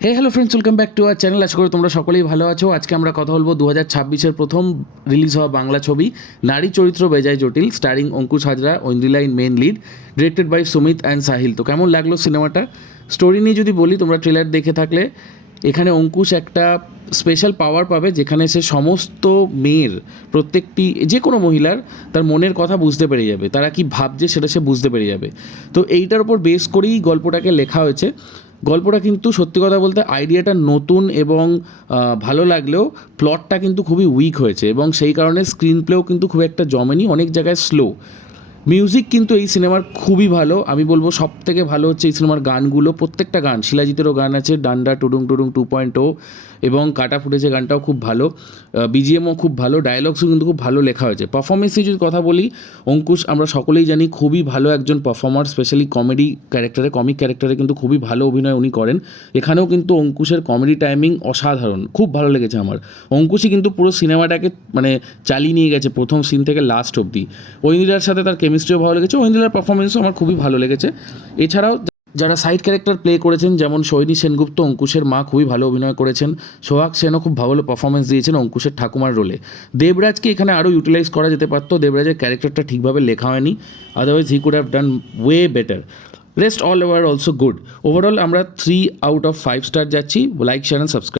Hello friends, welcome back to our channel. আশা করি তোমরা সকলেই ভালো আছো। আজকে আমরা কথা বলবো 2026-এর প্রথম রিলিজ হওয়া বাংলা ছবি নারী চরিত্র বেজায় জটিল, starring Ankush Hazra, Aindrila in main lead, directed by Sumit and Sahil. তো কেমন লাগলো সিনেমাটা? স্টোরি নিয়ে যদি বলি, তোমরা ট্রেলার দেখে থাকলে এখানে অঙ্কুশ একটা স্পেশাল পাওয়ার পাবে, যেখানে সে সমস্ত মেয়ের, প্রত্যেকটি যে কোনো মহিলার তার মনের কথা বুঝতে পেরে যাবে, তারা কি ভাবছে সেটা সে বুঝতে পেরে যাবে। তো এইটার উপর বেস করেই গল্পটাকে লেখা হয়েছে। গল্পটা কিন্তু সত্যি কথা বলতে আইডিয়াটা নতুন এবং ভালো লাগলেও প্লটটা কিন্তু খুবই উইক হয়েছে, এবং সেই কারণে স্ক্রিন প্লেও কিন্তু খুব একটা জমেনি, অনেক জায়গায় স্লো। মিউজিক কিন্তু এই সিনেমার খুবই ভালো, আমি বলবো সব থেকে ভালো হচ্ছে এই সিনেমার গানগুলো। প্রত্যেকটা গান, শিলাজিতেরও গান আছে, ডান্ডা টুডুং টুডুং 2.0, এবং কাটা ফুটেছে গানটাও খুব ভালো, বিজিএমও খুব ভালো, ডায়লগসও কিন্তু খুব ভালো লেখা হয়েছে। পারফরমেন্স নিয়ে যদি কথা বলি, অঙ্কুশ আমরা সকলেই জানি খুবই ভালো একজন পারফর্মার, স্পেশালি কমিক ক্যারেক্টারে কিন্তু খুবই ভালো অভিনয় উনি করেন। এখানেও কিন্তু অঙ্কুশের কমেডি টাইমিং অসাধারণ, খুব ভালো লেগেছে আমার। অঙ্কুশই কিন্তু পুরো সিনেমাটাকে মানে চালিয়ে নিয়ে গেছে প্রথম সিন থেকে লাস্ট অবধি। ঐন্দ্রিলার সাথে তার কেমিস্ট্রিও ভালো লেগেছে, ঐন্দ্রিলার পারফরমেন্সও আমার খুবই ভালো লেগেছে। এছাড়াও যারা সাইড ক্যারেক্টার প্লে করেছেন, যেমন সৈনী সেনগুপ্ত অঙ্কুশের মা, খুবই ভালো অভিনয় করেছেন। সোহাগ সেনও খুব ভালো পারফরমেন্স দিয়েছেন অঙ্কুশের ঠাকুমার রোলে। দেবরাজকে এখানে আরও ইউটিলাইজ করা যেতে পারতো, দেবরাজের ক্যারেক্টারটা ঠিকভাবে লেখা হয়নি, otherwise he could have done way better. Rest all over also good. Overall আমরা 3 আউট অফ 5 স্টার যাচ্ছি। Like, share and subscribe.